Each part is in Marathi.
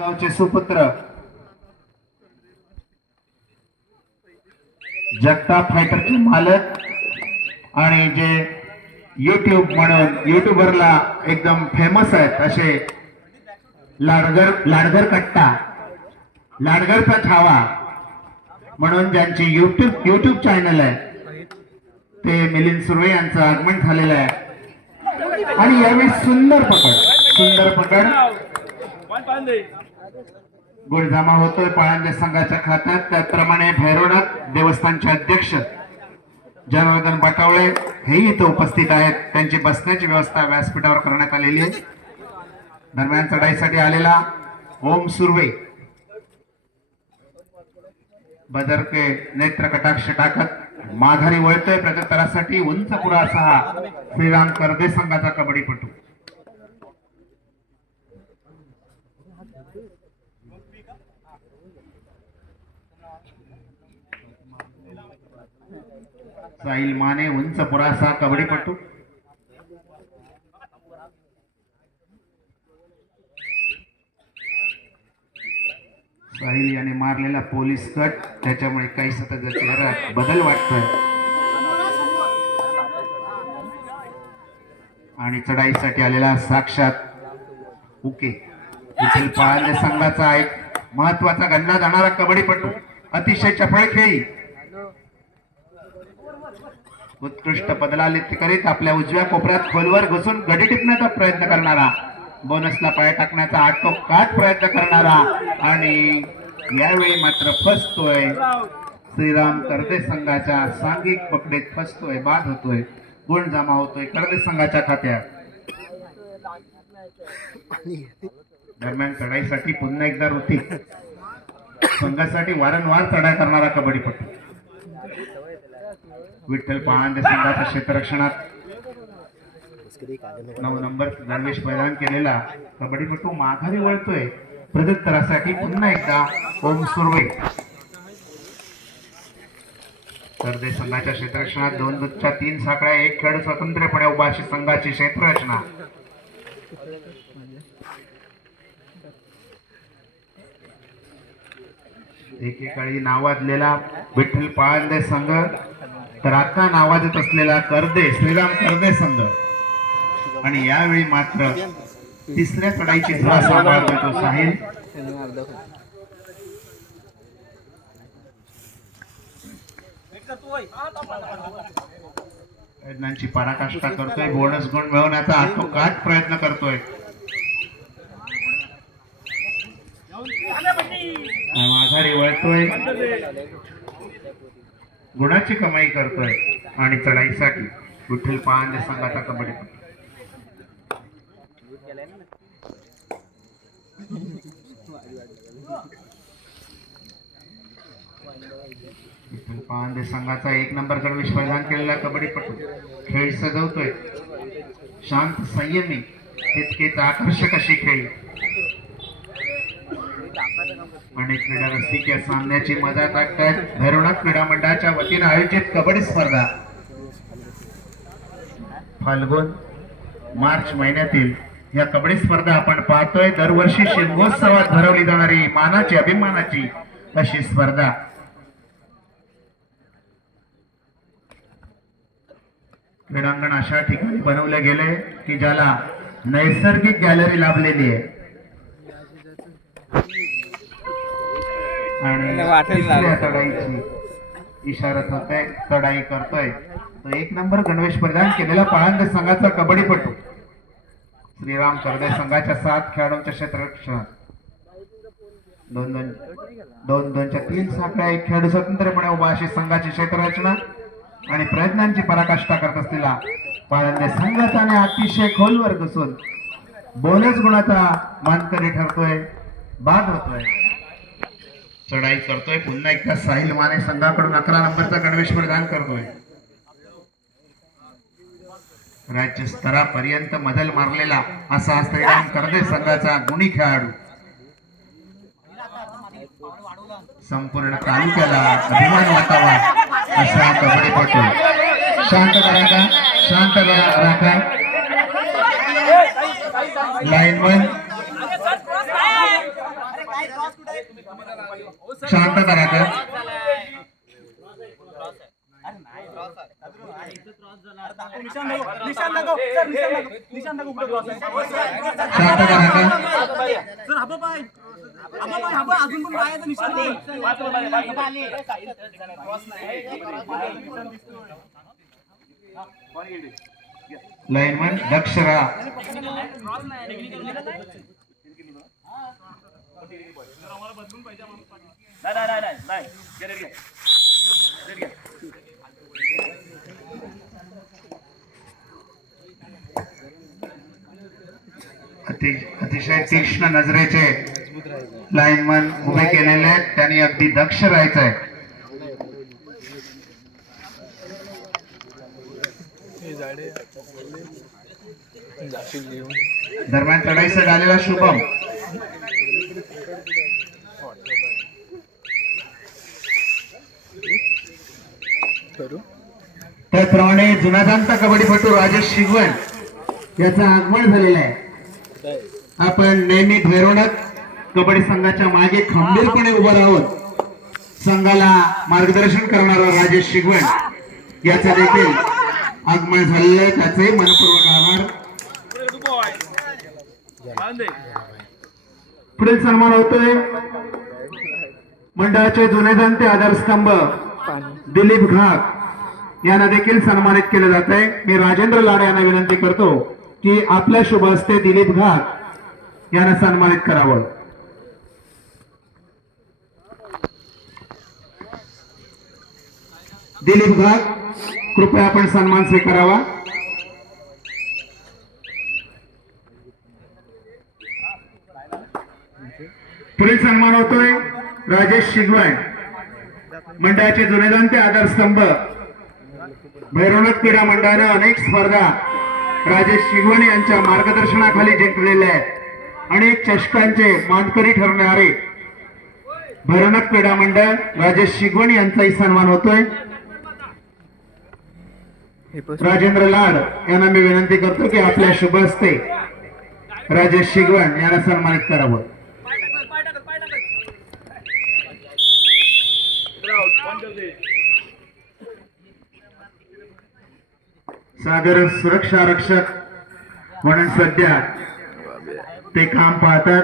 गावचे सुपुत्र जगताप फायटरचे मालक आणि जे यूट्यूब म्हणून यूट्यूबरला एकदम फेमस आहेत असे लाडगर कट्टा लाडगरचा छावा म्हणून ज्यांची यूट्यूब चॅनल आहे ते मिलिंद सुर्वे यांचं आगमन झालेलं आहे आणि यावेळी सुंदर पकड गुण जमा होतोय पळांजे संघाच्या खात्यात। त्याचप्रमाणे भैरवनाथ देवस्थानचे अध्यक्ष जनार्दन बटावळे हेही इथे उपस्थित आहेत। त्यांची बसण्याची व्यवस्था व्यासपीठावर करण्यात आलेली आहे। दरम्यान चढाईसाठी आलेला ओम सुर्वे बदरके नेत्र कटाक्ष टाकत माघारी वळतोय प्रत्युत्तरासाठी। उंच पुरा असा हा श्रीराम करदे संघाचा कबड्डीपटू साहिल माने उंच पुरासा कबड्डीपटू साहिल याने मारलेला पोलीस कट त्याच्यामुळे काही सतत चेहऱ्यात बदल वाटतोय आणि चढाईसाठी आलेला साक्षात उके पळांजे संघाचा एक महत्वाचा गणला जाणारा कबड्डीपटू अतिशय चपळ खेळी उत्कृष्ट पदलालित करीत आपल्या उजव्या कोपऱ्यात खोलवर घुसून गडी टिपण्याचा प्रयत्न करणारा बोनसला पाय टाकण्याचा आटोकाट प्रयत्न करणारा आणि यावेळी मात्र फसतोय श्रीराम करदे संघाच्या सांघिक पकडेत फसतोय बाद होतोय गुण जमा होतोय करदे संघाच्या खात्यात। दरम्यान चढाईसाठी पुन्हा एकदा ऋतिक संघासाठी वारंवार चढाई करणारा कबड्डीपटू विठ्ठल पळांजे संघाच्या क्षेत्ररक्षणात 9 नंबर गणवेश परिधान केलेला कबड्डीपटू माघारी वळतोय प्रत्युत्तरासाठी पुन्हा एकदा ओम सुर्वे। करदे संघाच्या क्षेत्ररक्षणात 2 दुधच्या 3 साखळ्या 1 खेळ स्वतंत्रपणे उभा अशी संघाची क्षेत्ररचना। एकेकाळी नावाजलेला विठ्ठल पळांजे संघ तर आता नावाजत असलेला करदे श्रीराम करदे संघ आणि यावेळी मात्र तिसऱ्या चढाईची धुरा सांभाळतोय तो साहिल। प्रयत्नांची पराकाष्ठा करतोय बोनस गुण मिळवण्याचा आटोकाट प्रयत्न करतोय माघारी वळतोय गुणाची कमाई करतोय आणि चढाईसाठी विठ्ठल पळांजे संघाचा कबड्डीपटू विठ्ठल पळांजे संघाचा 1 नंबर गणवेश परिधान केलेला कबड्डीपटू खेळ सजवतोय शांत संयमी तितकेच आकर्षक अशी खेळी आणि क्रीडा रसिक या सामन्याची मजा टाकतात। भैरवनाथ क्रीडा मंडळाच्या वतीने आयोजित कबड्डी स्पर्धा फाल्गुन मार्च महिन्यातील या कबड्डी स्पर्धा आपण पाहतोय। दरवर्षी शिमगोत्सवात भरवली जाणारी मानाची अभिमानाची अशी स्पर्धा क्रीडांगण अशा ठिकाणी बनवले गेले की ज्याला नैसर्गिक गॅलरी लाभलेली आहे आणि चढाईची इशारत होते चढाई करतोय तो 1 नंबर गणवेश परिधान केलेला पळांजे संघाचा कबड्डीपटू श्रीराम करदे संघाच्या 7 खेळाडूंच्या क्षेत्ररक्षणात 2-2च्या 3 साखळ्या 1 खेळाडू स्वतंत्रपणे उभा अशी संघाची क्षेत्ररचना आणि प्रयत्नांची पराकाष्ठा करत असलेला पळांजे संघाचा अतिशय खोलवर घुसून बोनस गुणाचा मानकरी ठरतोय बाद होतोय चढाई करतोय पुन्हा एकदा साहिल माने संघाकडून 11 नंबरचा गणवेश परिधान करतोय। राज्य स्तरापर्यंत मजल मारलेला असा श्रीराम करदे संघाचा गुणी खेळाडू संपूर्ण तालुक्याला अभिमान वाटावा असा कबड्डीपटू शांत राखा लाईनमन शांतता राखा. लाईनमन दक्ष राहा. अतिशय तीक्ष्ण नजरेचे लाईनमन उभे केलेले आहेत. त्यांनी अगदी दक्ष राहायचं आहे. दरम्यान चढाईचा झालेला शुभम त्याप्रमाणे जुना जाणता कबड्डीपटू राजेश शिगवण याचं आगमन झालेलं आहे. आपण नेहमी भैरवनाथ कबड्डी संघाच्या मागे खंबीरपणे उभं राहून संघाला मार्गदर्शन करणारा राजेश शिगवण याचं देखील आगमन झालेलं आहे. त्याचे मनपूर्वक आभार. पुढील सन्मान होतोय मंडळाचे जुने जाणते आधारस्तंभ दिलीप घाग यांना देखील सन्मानित केले जात आहे. मी राजेंद्र लाड यांना विनंती करतो की आपल्या शुभ हस्ते दिलीप घाग यांना सन्मानित करावं. दिलीप घाग कृपया आपण सन्मान स्वीकारावा. पुढील सन्मान होतोय राजेश शिगवण मंडळाचे जुने जाणते आधारस्तंभ भैरवनाथ क्रीडा मंडळाने अनेक स्पर्धा राजेश शिगवण यांच्या मार्गदर्शनाखाली जिंकलेल्या आहेत. अनेक चषकांचे मानकरी ठरणारे भैरवनाथ क्रीडा मंडळ राजेश शिगवण यांचाही सन्मान होतोय. राजेंद्र लाड यांना मी विनंती करतो की आपल्या शुभ हस्ते राजेश शिगवण यांना सन्मानित करावं. सादर सुरक्षा रक्षक म्हणून सध्या ते काम पाहतात.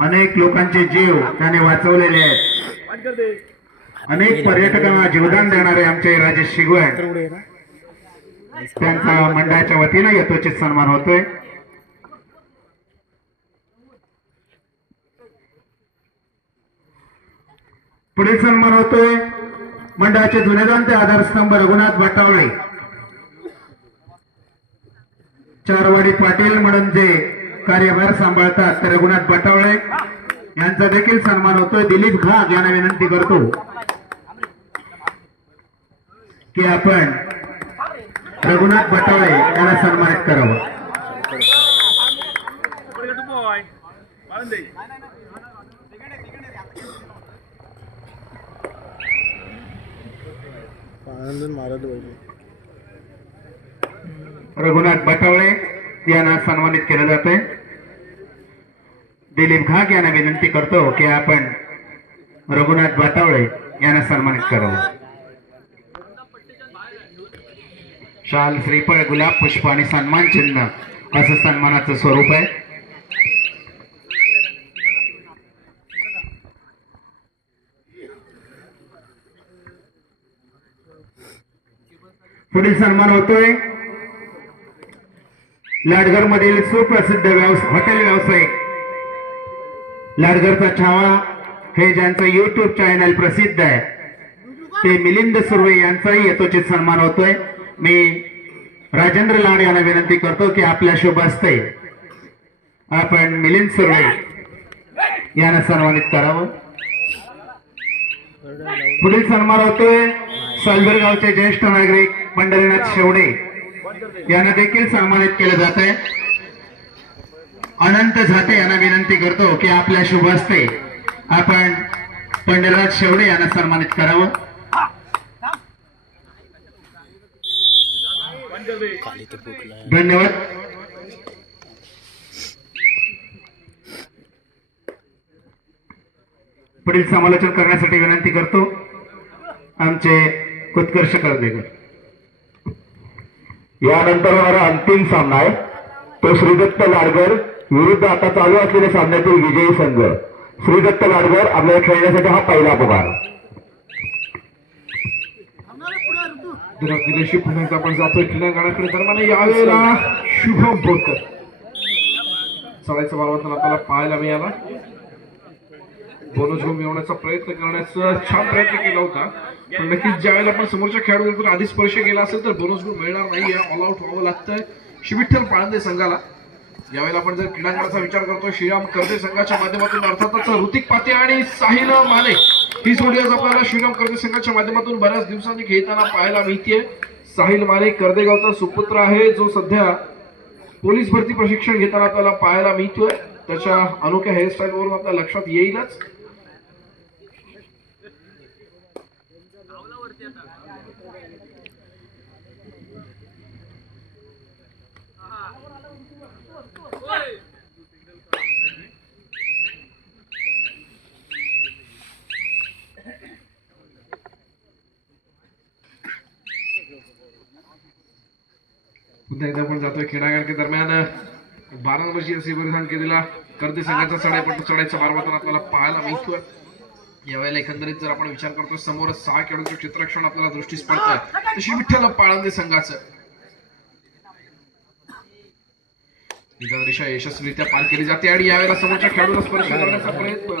अनेक लोकांचे जीव त्याने वाचवलेले आहेत. अनेक पर्यटकांना जीवदान देणारे आमचे राजेश शिगवण त्यांचा मंडळाच्या वतीने यथोचित सन्मान होतोय. पुढील सन्मान होतोय मंडळाचे जुने जाणते आधारस्तंभ रघुनाथ बटावळे चारवाडी पाटील म्हणून जे कार्यभार सांभाळतात ते रघुनाथ बटावळे यांचा देखील सन्मान होतोय. दिलीप घाग यांना विनंती करतो की आपण रघुनाथ बटावळे यांना सन्मानित करावं. रघुनाथ बटावळे यांना सन्मानित केलं जात आहे. दिलीप घाग यांना विनंती करतो की आपण रघुनाथ बटावळे यांना सन्मानित करावं. शाल श्रीफळ गुलाब पुष्प आणि सन्मान चिन्ह असं सन्मानाचं स्वरूप आहे. पुढील सन्मान होतोय लाडघर मधील सुप्रसिद्ध हॉटेल व्यावसायिक लाडघरचा छावा हे ज्यांचं युट्यूब चॅनल प्रसिद्ध आहे ते मिलिंद सुर्वे यांचाही यथोचित सन्मान होतोय. मी राजेंद्र लाड यांना विनंती करतो की आपल्या शुभ हस्ते आपण मिलिंद सुर्वे यांना सन्मानित करावं. पुढील सन्मान होतोय सालबेर गावचे ज्येष्ठ नागरिक पंढरीनाथ शेवडे यांना देखील सन्मानित केले जात आहे. अनंत झाटे यांना विनंती करतो की आपल्या शुभ हस्ते आपण पंढरीनाथ शेवडे यांना सन्मानित करावं. धन्यवाद. पुढील समालोचन करण्यासाठी विनंती करतो आमचे उत्कर्ष कर्देकर। यानंतर होणारा अंतिम सामना आहे तो श्रीदत्त लाडगर विरुद्ध आता चालू असलेल्या सामन्यातील विजयी संघ। श्रीदत्त लाडगर आपल्याला खेळण्यासाठी हा पहिला पुकार। दिलेशी पुन्हा एकदा आपण जातोय क्रीडांगणाकडे दरम्यान यावेळेला शुभम बोरकर चढायचा मार्गातून आपल्याला पाहायला मिळाला। बोनस गुण मिळवण्याचा प्रयत्न करण्याचा छान प्रयत्न केला होता, पण नक्कीच ज्यावेळेला आपण समोरच्या खेळाडूंना आधी स्पर्श केला असेल तर बोनस गुण मिळणार नाही, ऑल आउट व्हावं लागतंय शिविठ्ठल पाळंदे संघाला। यावेळेला आपण जर क्रीडांगणाचा विचार करतो श्रीराम कर्दे संघाच्या माध्यमातून अर्थातच ऋतिक पाते आणि साहिल माने ही जोडी आज आपल्याला श्रीराम कर्दे संघाच्या माध्यमातून बऱ्याच दिवसांनी खेळताना पाहायला मिळतेय। साहिल माने कर्देगावचा सुपुत्र आहे जो सध्या पोलीस भरती प्रशिक्षण घेताना आपल्याला पाहायला मिळतोय। त्याच्या अनोख्या हेअरस्टाईल वरून आपल्या लक्षात येईलच। पुन्हा एकदा आपण जातोय क्रीडांगण दरम्यान 12 नंबरची असे परिधान केलेला कर्दे संघाचा चढाईपट्टू चढायचा मार्गातून आपल्याला पाहायला मिळतोय। यावेळेला एकंदरीत जर आपण विचार करतो समोर 6 खेळाडूंचे चित्रक्षण आपल्याला दृष्टीस पडतंय तशी विठ्ठल पाळंदे संघाचं दिशा यशस्वीरित्या पार केली जाते आणि यावेळेला समोरच्या खेळाडूला स्पर्श करण्याचा प्रयत्न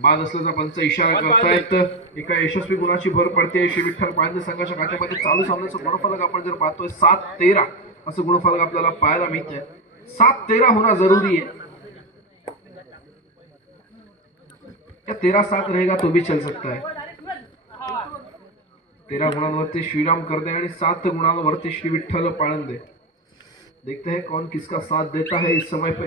बाद असल्याचा पंच इशारा करतायत। एका यशस्वी गुणाची भर पडते श्री विठ्ठल पाळंदे संघाच्या खात्यामध्ये। चालू सामन्याचं गुणफलक आपण जर पाहतोय 7-13 असं गुणफलक आपल्याला पाहायला मिळतंय। 7-13 होणं जरुरी आहे, या 13-7 रहेगा तो भी चल सकता है। 13 गुणांवरती श्रीराम कर्दे आणि 7 गुणांवरती श्री विठ्ठल पाळंदे। देखते हैं कौन किसका साथ देता है इस समय पे।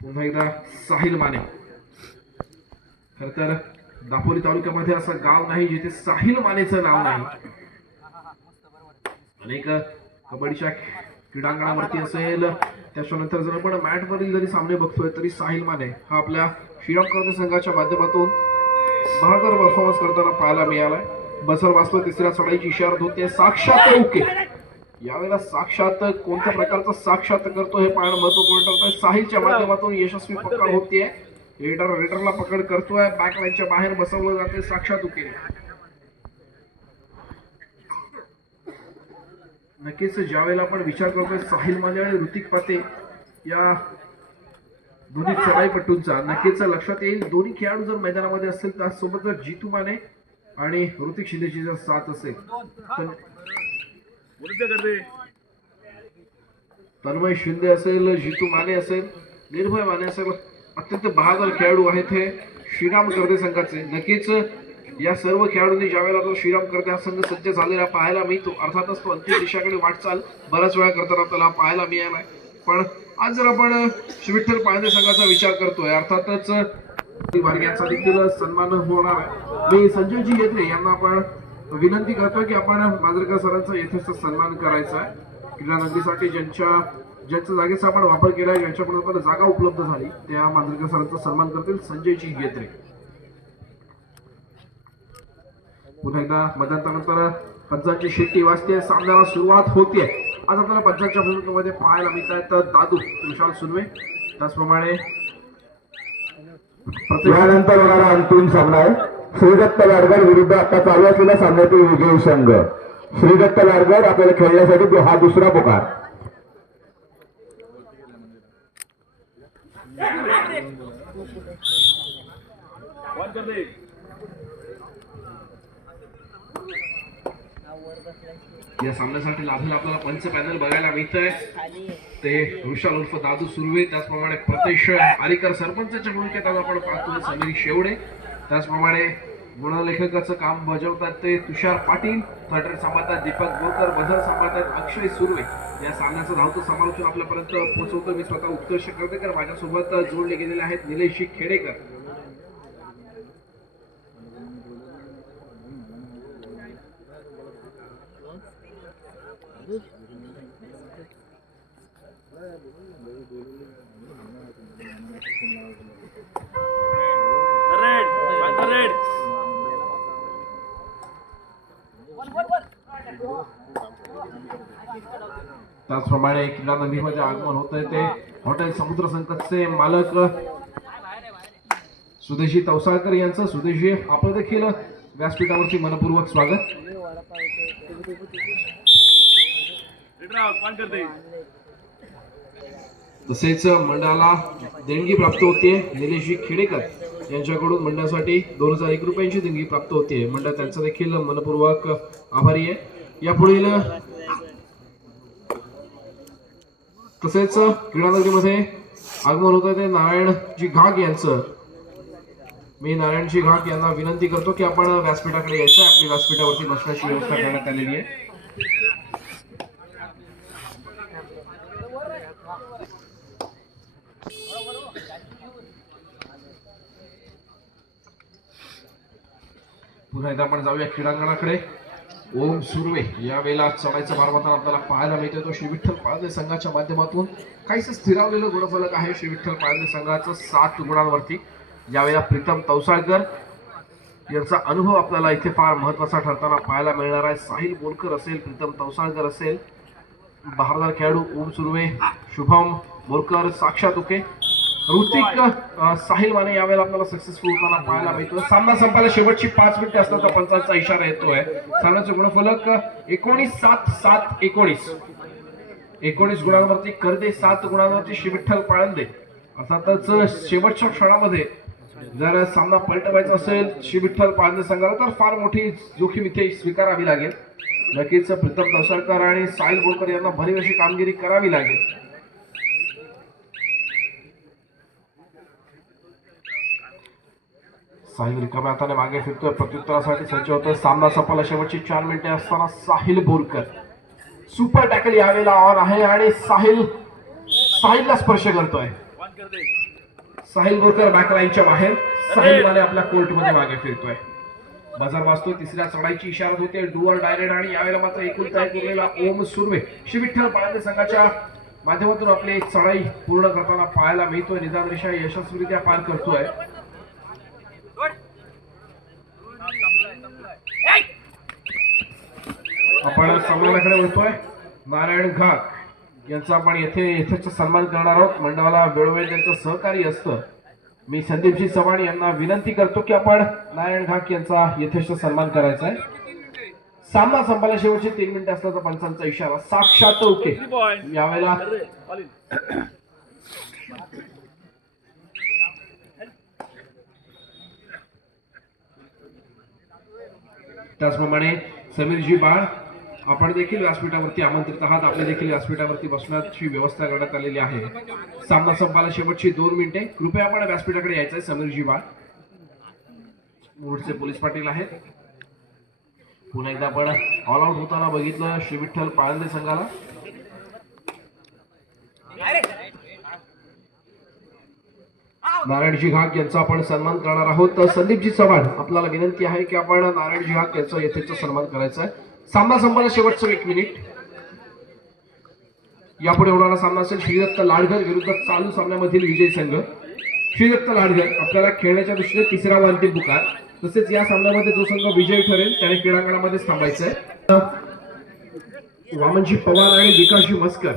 पुन्हा एकदा साहिल माने। खर तर दापोली तालुक्यामध्ये असं गाव नाही जिथे साहिल मानेचं नाव नाही। अनेक कबड्डीच्या क्रीडांगणावरती असेल त्याच्यानंतर जर आपण मॅट वरील जरी सामने बघतोय तरी साहिल माने हा आपल्या श्रीराम कर्दे संघाच्या माध्यमातून बहादर परफॉर्मन्स करताना पाहायला मिळालाय। बसर वाचतो तिसऱ्या चढाईची इशारा होते साक्षात ओके। यावेळेला साक्षात कोणत्या प्रकारचा साक्षात करतो हे पाहणं महत्वपूर्ण ठरतंय। साहिलच्या माध्यमातून यशस्वी पकड होतीये, रेडरला पकड करतोय, बॅकलाईनच्या बाहेर बसवलं जाते साक्षात ओके। नक्कीच ज्यावेळेला आपण विचार करतोय साहिल माने आणि ऋतिक पाते या दोन्ही चढाईपट्टूंचा नक्कीच लक्षात येईल। दोन्ही खेळाडू जर मैदानामध्ये असतील त्यासोबत जर जितू माने आणि ऋतिक शिंदेची जर साथ असेल तर तन्मय शिंदे असेल, जितू माने असेल, निर्भय माने असेल, अत्यंत बहादर खेळाडू आहेत हे श्रीराम कर्दे संघाचे। नक्कीच या सर्व खेळाडूंनी ज्यावेळेला तो श्रीराम कर्दे हा संघ सज्ज झालेला पाहायला मिळतो, अर्थातच तो अंतिम दिशाकडे वाटचाल बऱ्याच वेळा करताना आपल्याला पाहायला मिळालाय। पण आज जर आपण श्री विठ्ठल पाळंदे संघाचा विचार करतोय अर्थातच यांचा देखील सन्मान होणार आहे। मी संजयजी येत्रे यांना आपण विनंती करतो की आपण मांजरेकर सरांचा यथेष्ट सन्मान करायचा आहे। क्रीडा नगरीसाठी ज्यांच्या जागेचा आपण वापर केलाय, ज्यांच्याकडून जागा उपलब्ध झाली त्या मांजरेकर सरांचा सन्मान करतील संजयजी येत्रे। पुन्हा एकदा मध्यंतरानंतर पंचांची शिट्टी वाजते, सामन्याला सुरुवात होते। आज आपल्याला पंचांच्या भूमिकेमध्ये पाहायला मिळत आहेत दादू विशाल सुनवे, त्याचप्रमाणे यानंतर होणारा अंतिम सामना आहे श्रीदत्त लाडगर विरुद्ध आता चालू असलेल्या सामन्यातील विजयी संघ। श्रीदत्त लाडगर आपल्याला खेळण्यासाठी हा दुसरा पुकार। या सामन्यासाठी लाभलेला आपल्याला पंच पॅनल बघायला मिळतंय ते विशाल उर्फ दादू सुर्वे, त्याचप्रमाणे प्रतेश आरीकर सरपंचाच्या भूमिकेत आज आपण पाहतोय समीर शेवडे, त्याचप्रमाणे गुणलेखकाचं काम बजावतात ते तुषार पाटील, थर्ड सांभाळतात दीपक बोरकर, बझर सांभाळतात अक्षय सुर्वे। या सामन्याचं धावतं समालोचन आपल्यापर्यंत पोहोचवतो मी स्वतः उत्कर्ष कर्देकर, माझ्यासोबत जोडले गेलेले आहेत निलेश खेडेकर। त्याचप्रमाणे किल्ला नदीमध्ये आगमन होत आहे ते हॉटेल समुद्र संकटचे मालक सुदेशी तवसाळकर यांचं. सुदेशी, आपलं देखील व्यासपीठावरती मनपूर्वक स्वागत. तसेच मंडळाला देणगी प्राप्त होते निलेशजी खेडेकर यांच्याकडून मंडळासाठी 2001 रुपयांची देणगी प्राप्त होते. मंडळ त्यांचा देखील मनपूर्वक आभारी आहे. यापुढील तसेच क्रीडानगरीमध्ये आगमन होत आहे ते नारायणजी घाग यांचं. मी नारायणजी घाग यांना विनंती करतो की आपण व्यासपीठाकडे यायचं. आपली व्यासपीठावरती बसण्याची व्यवस्था करण्यात आलेली आहे. पुन्हा एकदा आपण जाऊया क्रीडांगणाकडे. ओम सुर्वे यावेळेला चढायचा मार्गात आपल्याला पाहायला मिळतोय तो श्री विठ्ठल पाळंदे संघाच्या माध्यमातून काहीसं स्थिरावलेलं गुणफलक आहे श्री विठ्ठल पाळंदे संघाचं 7 गुणांवरती. यावेळेला प्रीतम तवसाळकर यांचा अनुभव आपल्याला इथे फार महत्वाचा ठरताना पाहायला मिळणार आहे. साहिल बोरकर असेल, प्रीतम तवसाळकर असेल, बहारदार खेळाडू ओम सुर्वे, शुभम बोरकर, साक्षात उके, ऋतिक साहिल माने यावेळेला आपल्याला सक्सेसफुल होताना पाहायला मिळतोय. सामना संपायला शेवटची 5 मिनिटे असल्याचा पंचांचा इशारा येतोय. सामन्याचे गुणफलक 19-7-7-19 19 गुणांवरती करदे, 7 गुणांवरती श्री विठ्ठल पाळंदे. अर्थातच शेवटच्या क्षणामध्ये जर सामना पलटवायचा असेल श्री विठ्ठल पाळंदे संघाला तर फार मोठी जोखीम इथे स्वीकारावी लागेल. नक्कीच प्रीतम तवसाळकर आणि साहिल बोरकर यांना भरीव अशी कामगिरी करावी लागेल. साहिल रिकाम्या हाताने मागे फिरतोय, प्रत्युत्तरासाठी सज्ज होतोय. सामना संपायला शेवटची 4 मिनिटे असताना साहिल बोरकर सुपर टॅकल यावेळेला ऑन आहे आणि साहिलला स्पर्श करतोय. साहिल बोरकर बॅकलाईनच्या बाहेर, साहिल माने आपल्या कोर्टमध्ये मागे फिरतोय. बजार वाजतोय, तिसऱ्या चढाईची इशारा होते डुअर डायरेक्ट. आणि यावेळेला मात्र एकुलता एक उरलेला ओम सुर्वे श्री विठ्ठल पाळंदे संघाच्या माध्यमातून आपली चढाई पूर्ण करताना पाहायला मिळतोय. निदान रेषा यशस्वीरित्या पार करतोय. आपण सामन्याकडे वळतोय. नारायण घाग यांचा आपण यथेच सन्मान करणार आहोत. मंडळाला वेळोवेळी त्यांचं सहकार्य असतं. मी संदीपजी चव्हाण यांना विनंती करतो की आपण नारायण घाग यांचा यथेच सन्मान करायचा आहे. सामना संपायला शेवटचे 3 मिनिटे असल्याचा पंचांचा इशारा. साक्षात ओके यावेळेला त्याचप्रमाणे समीरजी बाळ आपण देखील व्यासपीठावरती आमंत्रित आहात. आपल्या देखील व्यासपीठावरती बसण्याची व्यवस्था करण्यात आलेली आहे. सामना संपायला शेवटची 2 मिनिटे. कृपया आपण व्यासपीठाकडे यायचंय. समीरजी बाळ मुळचे पोलीस पाटील आहेत. पुन्हा एकदा आपण ऑल आउट होताना बघितलं श्री विठ्ठल पाळंदे संघाला. नारायणजी घाग यांचा आपण सन्मान करणार आहोत. तर संदीपजी चव्हाण आपल्याला विनंती आहे की आपण नारायणजी घाग यांचा यथेच सन्मान करायचा आहे. सामना संपायला शेवटचं 1 मिनिट. यापुढे होणारा सामना असेल श्रीदत्त लाडघर विरुद्ध चालू सामन्यामधील विजयी संघ. श्रीदत्त लाडघर आपल्याला खेळण्याच्या दृष्टीने 3रा व अंतिम पुकार. तसेच या सामन्यामध्ये जो संघ विजयी ठरेल त्याने क्रीडांगणामध्येच थांबायचं आहे. वामनजी पवार आणि विकासजी मस्कर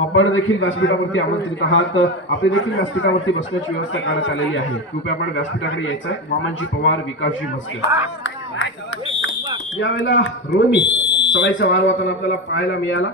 आपण देखील व्यासपीठावरती आमंत्रित आहात. आपली देखील व्यासपीठावरती बसण्याची व्यवस्था करण्यात आलेली आहे. कृपया आपण व्यासपीठाकडे यायचं आहे. वामनजी पवार, विकासजी मस्कर. यावेळेला रोमी चढाईचा वार वाताना आपल्याला पाहायला मिळाला.